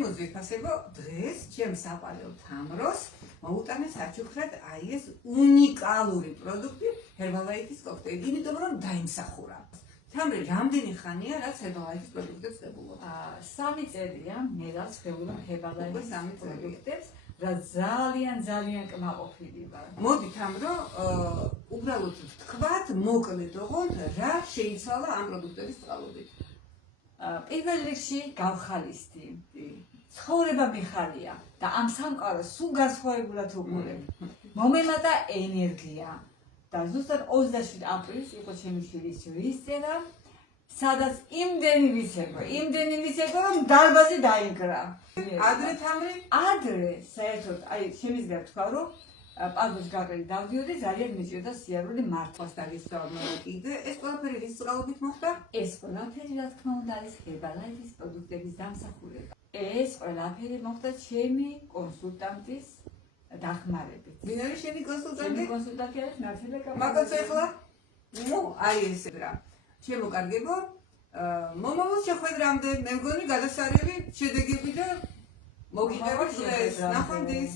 შემოძვი ფასებო დღეს ჩემს საყვარელ თამროს მოუტანე საჩუქრად აი ეს უნიკალური პროდუქტი Herbalife-ის კოქტეილი, იმიტომ რომ დაიმსახურა. თამრი რამდენი ხანია რაც Herbalife-ის პროდუქტებს დებულობ? 3 წელია მე რაც ვხებულობ Herbalife-ის სამი წელი. პროდუქტებს, რა ძალიან კმაყოფილი ვარ. მოდი თამრო, უბრალოდ ვთქვათ, მოკლედ ოღონდ რა შეიცვალა ამ პროდუქტების წყალობით. პირველ რიგში გავხალისდი. ცხოვრება მიხარია და ამ სამყაროს სულ განსხვავებულად უყურებ. მომემატა ენერგია. და ზუსტად 27 აპრილს იყო ჩემი შვილის ჯვრისწერა, სადაც იმდენი ვიცექო, რომ დარბაზი დაინგრა. ადრე თამრი? ადრე, საერთოდ, აი, შემიძლია თქვა, რომ პადუს გაყრილი დავდიოდი, ძალიან მიჭირდა სიარული მართვას და ვისწავლე კიდე. ეს ყველაფერი რის წყალობით მოხდა? ეს ყველაფერი, რა თქმა უნდა, არის Herbalife-ის პროდუქტების დამსახურება. ეს ყველაფერი მოხდა ჩემი კონსულტანტის დახმარებით. ვინ არის შენი კონსულტანტი? ჩემი კონსულტანტი არის ნათელე კაპლანი. მაგაც ეხლა? აი ესე რა. ჩემო კარგებო, მომავალ შეხვედრამდე მე მგონი გადასარევი შედეგები და მოგიყვებით დღეს. ნახვამდის.